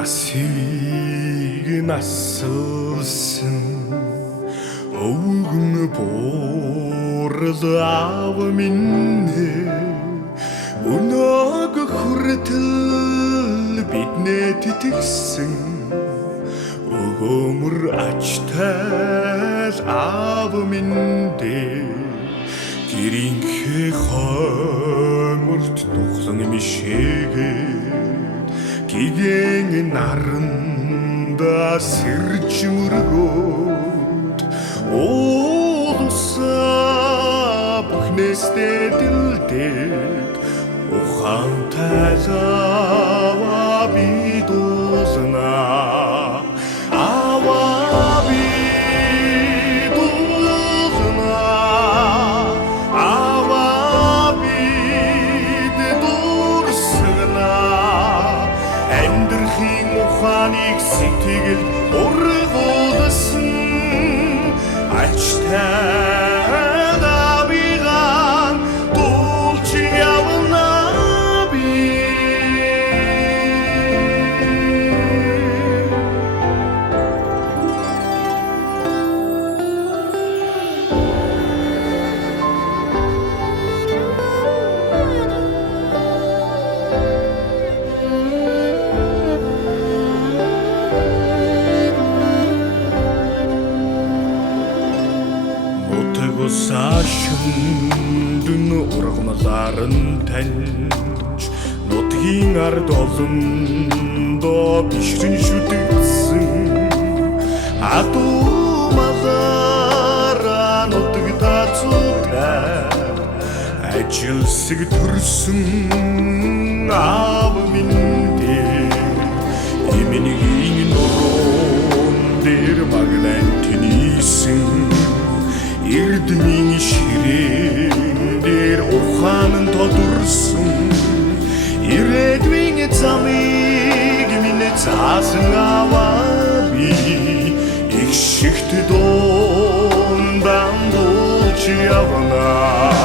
Насыг нассан өвгөн буурал аав минь өнөөг хүртэл биднээ тэтгсэн өгөөмөр ачтай аав минь гэрийнхээ хойморт тухсан мишээгээд гигэн наранда сэрж мөргөөд уулсаа бүхнээстэй дэлдэг ухаантай заваа би дузнаа аваа би дузнаа аваа би дурсгнаа амьдрахын ухааныг сэтгэл ургуулсан ачтай давиган дуулж явна би Сашин ургамлаар нь таньж нутгийн ард олондоо бишрэн шүтгсэн адуу малаараа нутаг тацуутай ажилсаг төрсөн аав минь эмэнийг нуруунд дээр магнантнисэн Эрдмийн ширээн дээр ухаан нь тодорсон ирээдүйн замыг минь заасан аваа би их шигт дуундан дуулж явна